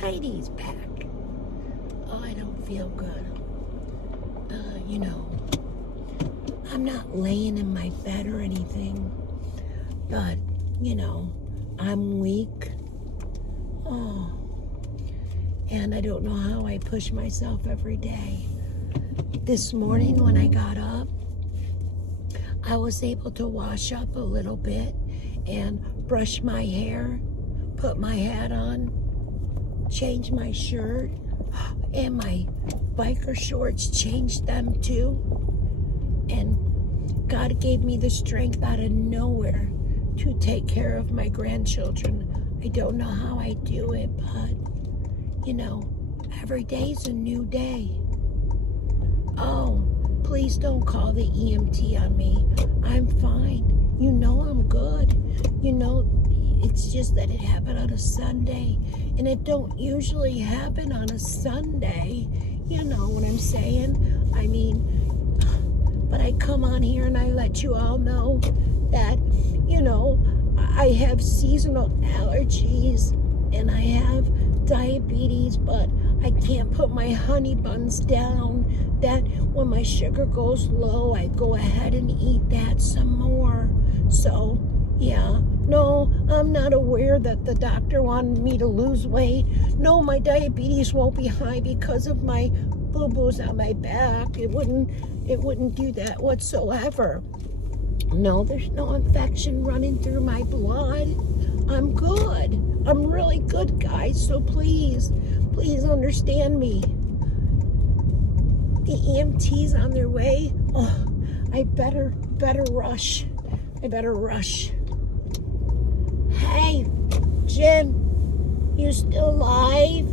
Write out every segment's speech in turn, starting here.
Dy-Dee's back. Oh, I don't feel good. You know, I'm not laying in my bed or anything, but, you know, I'm weak. Oh, and I don't know how I push myself every day. This morning when I got up, I was able to wash up a little bit and brush my hair, put my hat on, change my shirt, and my biker shorts, changed them too. And God gave me the strength out of nowhere to take care of my grandchildren. I don't know how I do it, but, you know, every day's a new day. Oh, please don't call the EMT on me. I'm fine. You know I'm good. You know, it's just that it happened on a Sunday, and it don't usually happen on a Sunday. You know what I'm saying? I mean, but I come on here and I let you all know that, you know, I have seasonal allergies and I have diabetes, but I can't put my honey buns down. That when my sugar goes low, I go ahead and eat that some more. So, yeah, no, I'm not aware that the doctor wanted me to lose weight. No, my diabetes won't be high because of my boo-boos on my back. It wouldn't do that whatsoever. No, there's no infection running through my blood. I'm good. I'm really good, guys. So please understand me. The EMT's on their way. Oh, I better rush. I better rush. Hey, Jim, you still alive?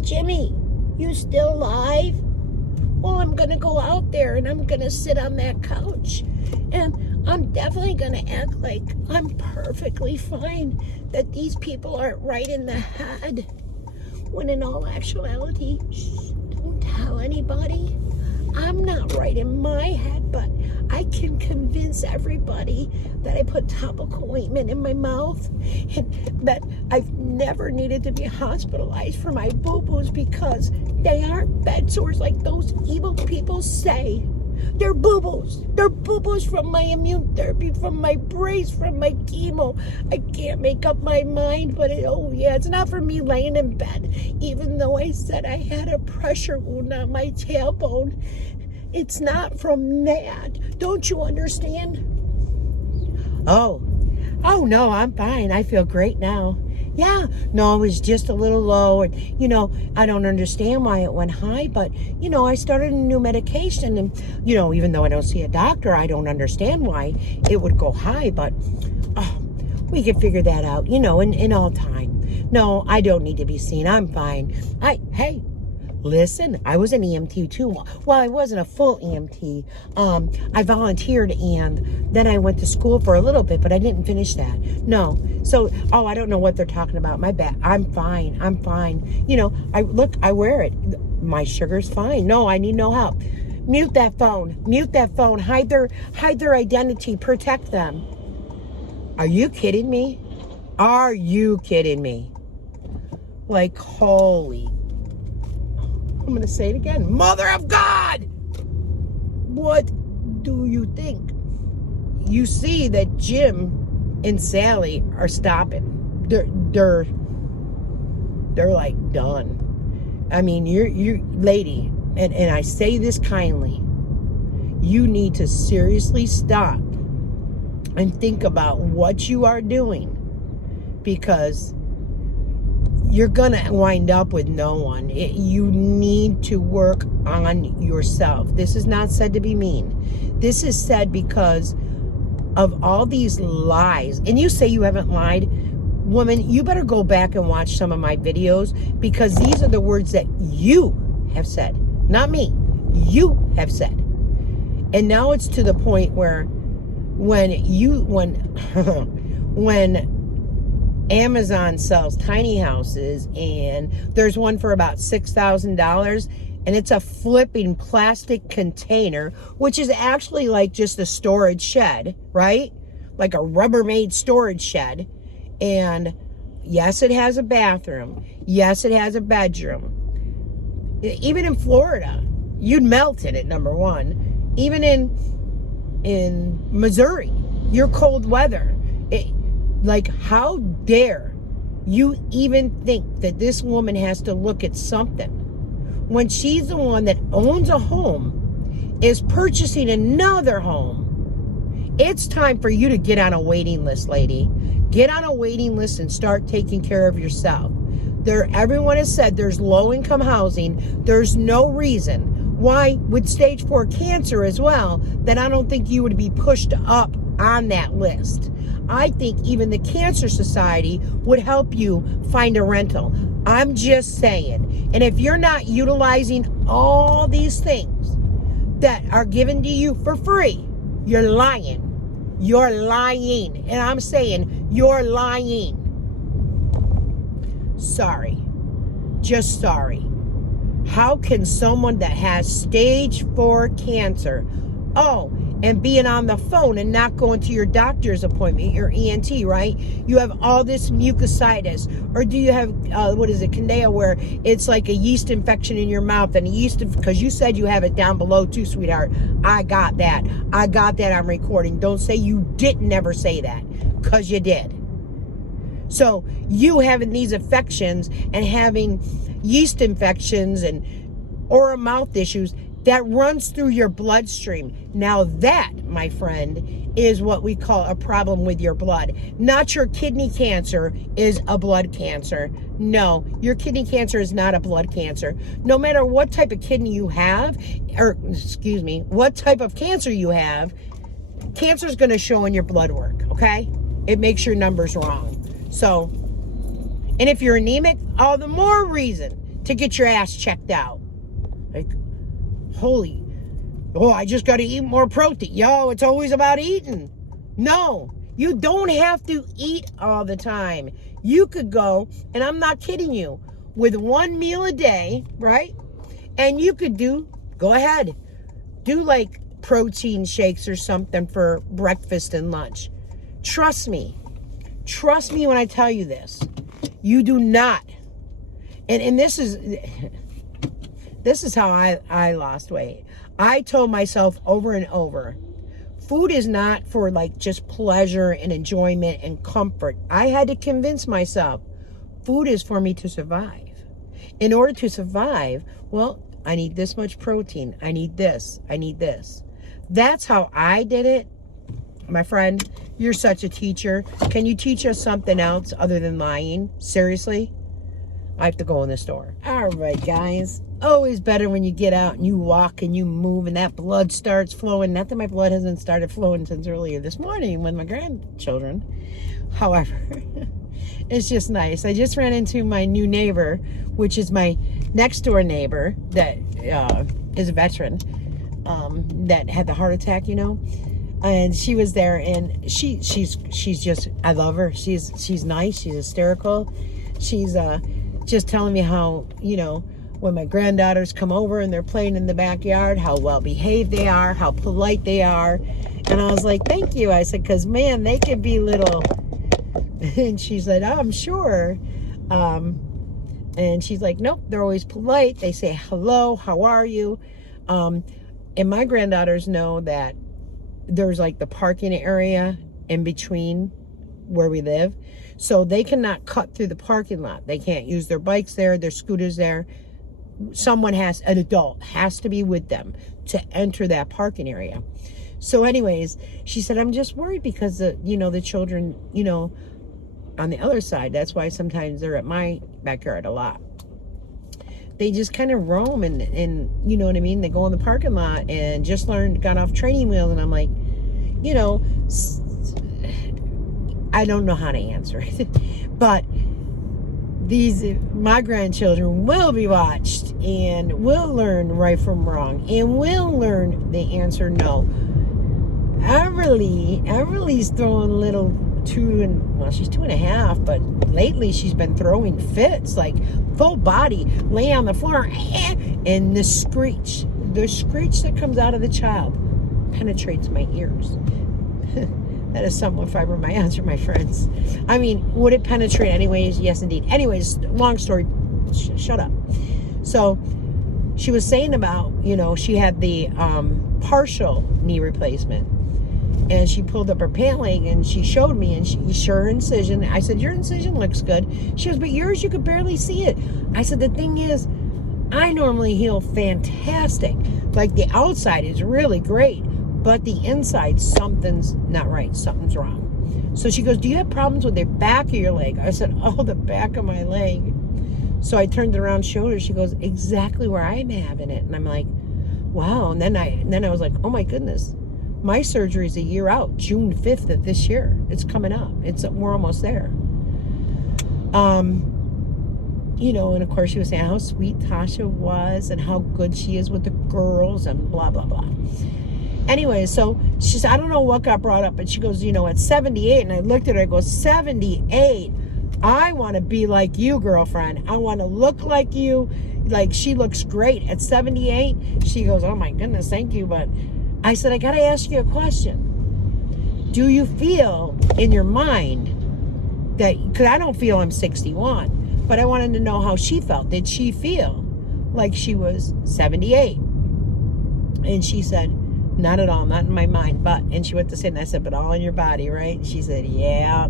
Jimmy, you still alive? Well, I'm gonna go out there and I'm gonna sit on that couch and I'm definitely gonna act like I'm perfectly fine, that these people aren't right in the head, when in all actuality, don't tell anybody. I'm not right in my head, but I can convince everybody that I put topical ointment in my mouth and that I've never needed to be hospitalized for my boo-boos because they aren't bed sores like those evil people say. They're boo-boos. They're boo-boos from my immune therapy, from my brace, from my chemo. I can't make up my mind, but it's not for me laying in bed. Even though I said I had a pressure wound on my tailbone, it's not from that. Don't you understand? Oh no, I'm fine. I feel great now. Yeah, no, it was just a little low. And, you know, I don't understand why it went high, but, you know, I started a new medication and, you know, even though I don't see a doctor, I don't understand why it would go high, but we can figure that out, you know, in all time. No, I don't need to be seen. I'm fine. Hey, listen, I was an EMT too. Well, I wasn't a full EMT. I volunteered and then I went to school for a little bit, but I didn't finish that. No. So, I don't know what they're talking about. My bad. I'm fine. You know, I wear it. My sugar's fine. No, I need no help. Mute that phone. Hide their identity. Protect them. Are you kidding me? Like, holy. I'm going to say it again. Mother of God! What do you think? You see that Jim and Sally are stopping. They're like done. I mean, you lady, and I say this kindly, you need to seriously stop and think about what you are doing, because you're gonna wind up with no one. You need to work on yourself. This is not said to be mean. This is said because of all these lies. And you say you haven't lied. Woman, you better go back and watch some of my videos, because these are the words that you have said, not me. You have said. And now it's to the point where when Amazon sells tiny houses, and there's one for about $6,000, and it's a flipping plastic container, which is actually like just a storage shed, right? Like a Rubbermaid storage shed. And Yes, it has a bathroom. Yes, it has a bedroom. Even in Florida, you'd melt in it, number one. Even in Missouri, your cold weather. Like, how dare you even think that this woman has to look at something when she's the one that owns a home, is purchasing another home? It's time for you to get on a waiting list, lady. Get on a waiting list and start taking care of yourself. Everyone has said there's low-income housing. There's no reason why, with stage 4 cancer as well, that I don't think you would be pushed up on that list. I think even the Cancer Society would help you find a rental. I'm just saying. And if you're not utilizing all these things that are given to you for free, you're lying. You're lying. And I'm saying you're lying. Sorry. Just sorry. How can someone that has stage 4 cancer, and being on the phone and not going to your doctor's appointment, your ENT, right? You have all this mucositis. Or do you have, candida, where it's like a yeast infection in your mouth, and because you said you have it down below too, sweetheart. I got that on recording. Don't say you didn't ever say that, because you did. So you having these infections and having yeast infections or mouth issues, that runs through your bloodstream. Now that, my friend, is what we call a problem with your blood. Not your kidney cancer is a blood cancer. No, your kidney cancer is not a blood cancer. No matter what type of kidney you have, what type of cancer you have, cancer is going to show in your blood work, okay? It makes your numbers wrong. So, and if you're anemic, all the more reason to get your ass checked out. Like, I just got to eat more protein. Yo, it's always about eating. No, you don't have to eat all the time. You could go, and I'm not kidding you, with one meal a day, right? And you could go ahead, do like protein shakes or something for breakfast and lunch. Trust me when I tell you this. You do not. And this is how I lost weight. I told myself over and over, food is not for like just pleasure and enjoyment and comfort. I had to convince myself food is for me to survive. In order to survive, I need this much protein. I need this. That's how I did it. My friend, you're such a teacher. Can you teach us something else other than lying? Seriously? I have to go in the store. All right, guys. Always better when you get out and you walk and you move and that blood starts flowing. Not that my blood hasn't started flowing since earlier this morning with my grandchildren. However, it's just nice. I just ran into my new neighbor, which is my next door neighbor that is a veteran that had the heart attack, And she was there, and she's just, I love her. She's nice. She's hysterical. She's just telling me how, when my granddaughters come over and they're playing in the backyard, how well behaved they are, how polite they are. And I was like, thank you. I said, because man, they can be little. And she's like, oh, I'm sure. And she's like, nope, they're always polite. They say hello, how are you? And my granddaughters know that there's like the parking area in between where we live. So they cannot cut through the parking lot. They can't use their bikes there, their scooters there. An adult has to be with them to enter that parking area. So anyways, she said, I'm just worried because the children, on the other side, that's why sometimes they're at my backyard a lot. They just kind of roam and you know what I mean? They go in the parking lot and just got off training wheels. And I'm like, I don't know how to answer it. But my grandchildren will be watched and will learn right from wrong and will learn the answer no. Everly's throwing little she's 2.5, but lately she's been throwing fits, like full body, lay on the floor, and the screech that comes out of the child penetrates my ears. That is somewhat fibromyalgia, my friends. I mean, would it penetrate anyways? Yes, indeed. Anyways, long story. Shut up. So she was saying about, she had the partial knee replacement. And she pulled up her pant leg and she showed me, and her incision. I said, your incision looks good. She goes, but yours, you could barely see it. I said, the thing is, I normally heal fantastic. Like the outside is really great, but the inside, something's not right. Something's wrong. So she goes, do you have problems with the back of your leg? I said, oh, the back of my leg. So I turned it around, showed her. She goes, exactly where I'm having it. And I'm like, wow. And then I was like, oh my goodness. My surgery is a year out, June 5th of this year. It's coming up. We're almost there. And of course she was saying how sweet Tasha was and how good she is with the girls and blah, blah, blah. Anyway, so she said, I don't know what got brought up, but she goes, at 78, and I looked at her, I go, 78? I want to be like you, girlfriend. I want to look like you. Like, she looks great at 78. She goes, oh my goodness, thank you, but I said, I got to ask you a question. Do you feel in your mind because I don't feel I'm 61, but I wanted to know how she felt. Did she feel like she was 78? And she said, not at all, not in my mind, and she went to sit, and I said, but all in your body, right? And she said, yeah.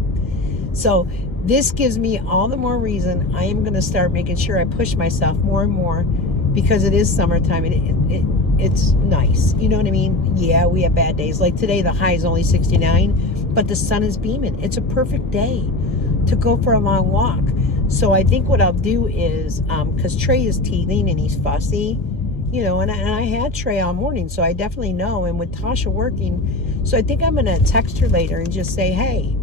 So this gives me all the more reason I am going to start making sure I push myself more and more, because it is summertime and it's nice. You know what I mean? Yeah, we have bad days. Like today, the high is only 69, but the sun is beaming. It's a perfect day to go for a long walk. So I think what I'll do is, because Trey is teething and he's fussy, and I had Trey all morning, so I definitely know. And with Tasha working, so I think I'm going to text her later and just say, hey,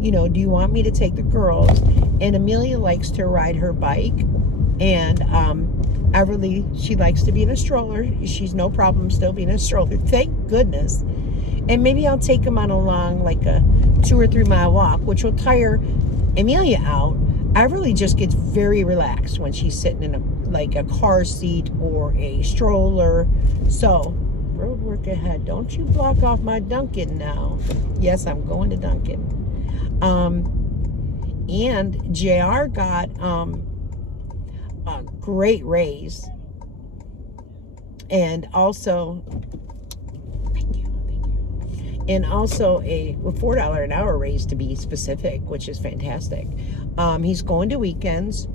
do you want me to take the girls? And Amelia likes to ride her bike, and Everly, she likes to be in a stroller. She's no problem still being in a stroller, thank goodness. And maybe I'll take them on a long, like a 2 or 3 mile walk, which will tire Amelia out. Everly just gets very relaxed when she's sitting in a car seat or a stroller. So, road work ahead. Don't you block off my Dunkin' now. Yes, I'm going to Dunkin'. And JR got a great raise, and also and also a $4 an hour raise, to be specific, which is fantastic. He's going to weekends,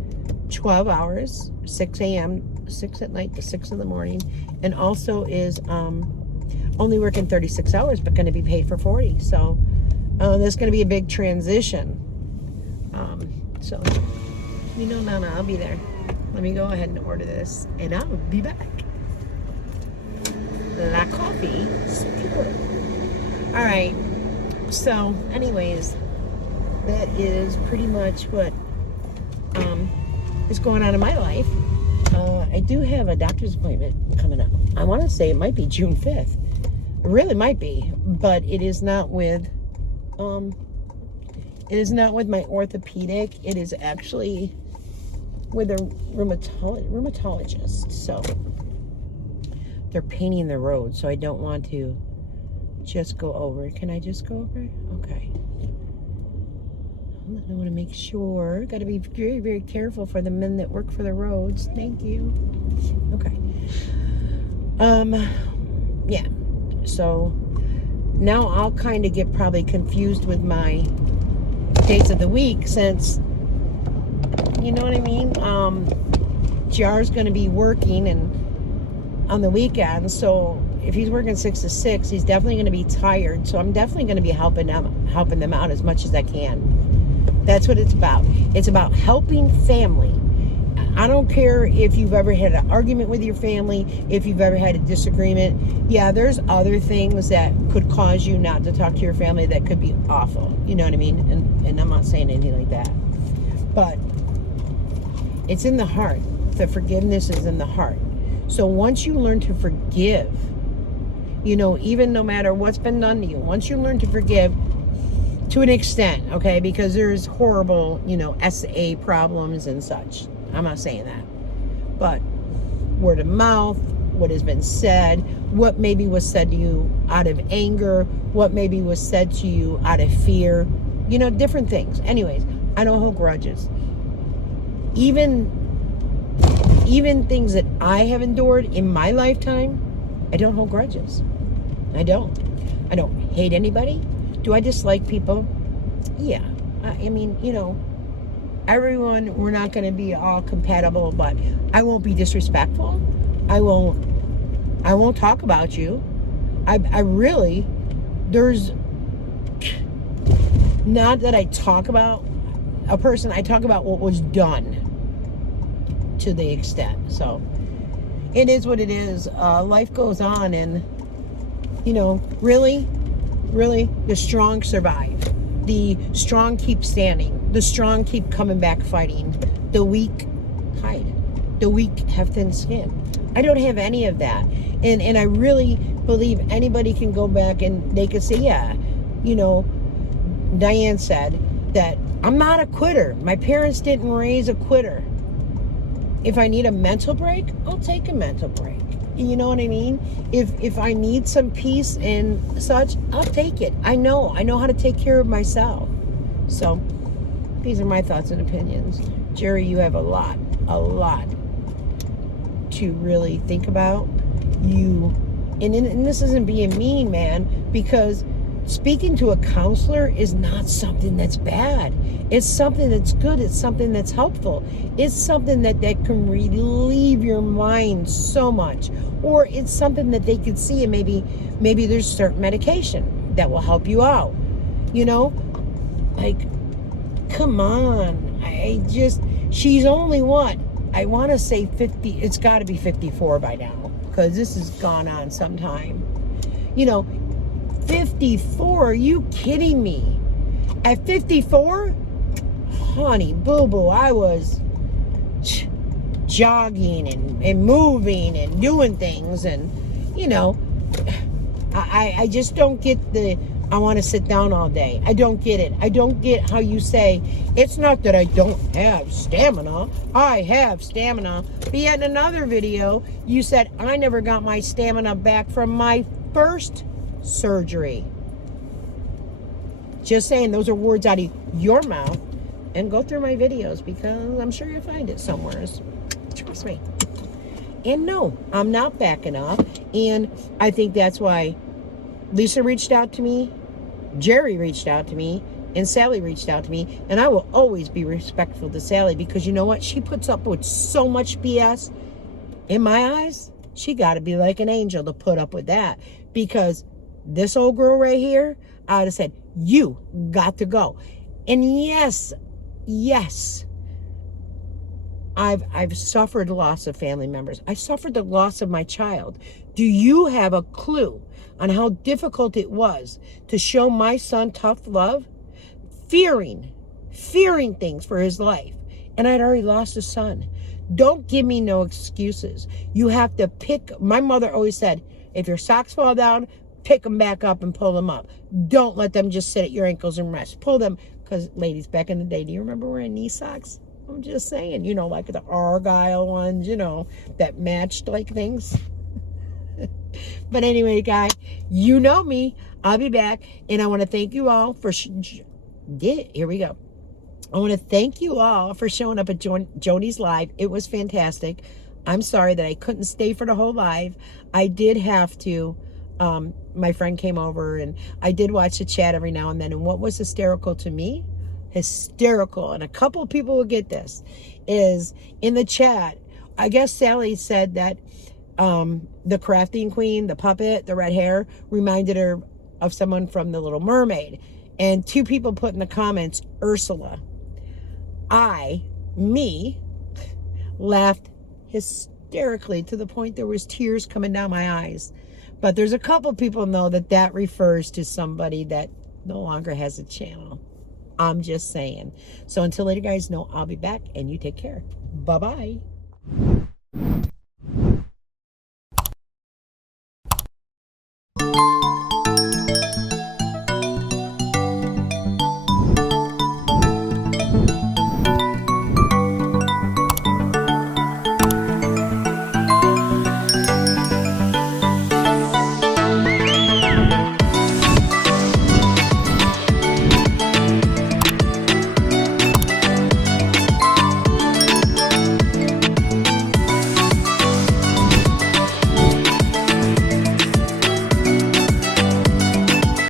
12 hours, 6 a.m., 6 at night to 6 in the morning, and also is only working 36 hours, but going to be paid for 40. So there's going to be a big transition. So, Nana, I'll be there. Let me go ahead and order this, and I'll be back. La coffee secure. All right. So, anyways, that is pretty much what is going on in my life. I do have a doctor's appointment coming up. I want to say it might be June 5th. It really might be, but it is not with my orthopedic. It is actually with a rheumatologist. So they're painting the road, so I don't want to just go over. Can I just go over? Okay. I want to make sure. Got to be very, very careful for the men that work for the roads. Thank you. Okay. Yeah. So now I'll kind of get probably confused with my days of the week, since, you know what I mean? JR's going to be working and on the weekends, so if he's working 6 to 6, he's definitely going to be tired. So I'm definitely going to be helping them out as much as I can. That's what it's about. It's about helping family. I don't care if you've ever had an argument with your family, if you've ever had a disagreement. Yeah, there's other things that could cause you not to talk to your family that could be awful. You know what I mean? And I'm not saying anything like that. But it's in the heart. The forgiveness is in the heart. So once you learn to forgive, even no matter what's been done to you, once you learn to forgive to an extent, okay, because there's horrible, SA problems and such. I'm not saying that. But word of mouth, what has been said, what maybe was said to you out of anger, what maybe was said to you out of fear, you know, different things. Anyways, I don't hold grudges. Even things that I have endured in my lifetime, I don't hold grudges. I don't hate anybody. Do I dislike people? Yeah. I mean, you know, everyone, we're not going to be all compatible, but I won't be disrespectful. I won't talk about you. I really, there's not that I talk about a person, I talk about what was done to the extent. So it is what it is. Life goes on, and you know, really, the strong survive. The strong keep standing. The strong keep coming back fighting. The weak hide. The weak have thin skin. I don't have any of that. And I really believe anybody can go back and they can say, yeah, you know, Diane said that I'm not a quitter. My parents didn't raise a quitter. If I need a mental break, I'll take a mental break. You know what I mean? If I need some peace and such, I'll take it. I know how to take care of myself. So these are my thoughts and opinions. Jerry, you have a lot to really think about. And this isn't being mean, man, because speaking to a counselor is not something that's bad. It's something that's good. It's something that's helpful. It's something that can relieve your mind so much. Or it's something that they could see, and maybe there's certain medication that will help you out. You know? Like, come on. She's only what? I want to say 50. It's got to be 54 by now, because this has gone on some time. You know, 54? Are you kidding me? At 54? Honey, boo-boo, I was jogging and moving and doing things, and, you know, I just don't get I want to sit down all day. I don't get it. I don't get how you say, it's not that I don't have stamina. I have stamina. But yet in another video, you said, I never got my stamina back from my first surgery. Just saying, those are words out of your mouth. And go through my videos, because I'm sure you'll find it somewhere. Trust me. And no, I'm not backing up. And I think that's why Lisa reached out to me, Jerry reached out to me, and Sally reached out to me. And I will always be respectful to Sally, because you know what? She puts up with so much BS. In my eyes, she got to be like an angel to put up with that. Because this old girl right here, I would have said, you got to go. And yes, I've suffered loss of family members. I suffered the loss of my child. Do you have a clue on how difficult it was to show my son tough love? Fearing things for his life. And I'd already lost a son. Don't give me no excuses. You have to pick. My mother always said, if your socks fall down, pick them back up and pull them up. Don't let them just sit at your ankles and rest. Pull them. Because, ladies, back in the day, do you remember wearing knee socks? I'm just saying, you know, like the Argyle ones, you know, that matched like things. But anyway, guys, you know me. I'll be back. And I want to thank you all for... here we go. I want to thank you all for showing up at Joni's Live. It was fantastic. I'm sorry that I couldn't stay for the whole live. I did have to... my friend came over, and I did watch the chat every now and then. And what was hysterical to me, and a couple of people will get this, is in the chat, I guess Sally said that the crafting queen, the puppet, the red hair, reminded her of someone from The Little Mermaid. And two people put in the comments, Ursula. Me, laughed hysterically to the point there was tears coming down my eyes. But there's a couple people know that refers to somebody that no longer has a channel. I'm just saying. So until later, guys, know I'll be back, and you take care. Bye-bye.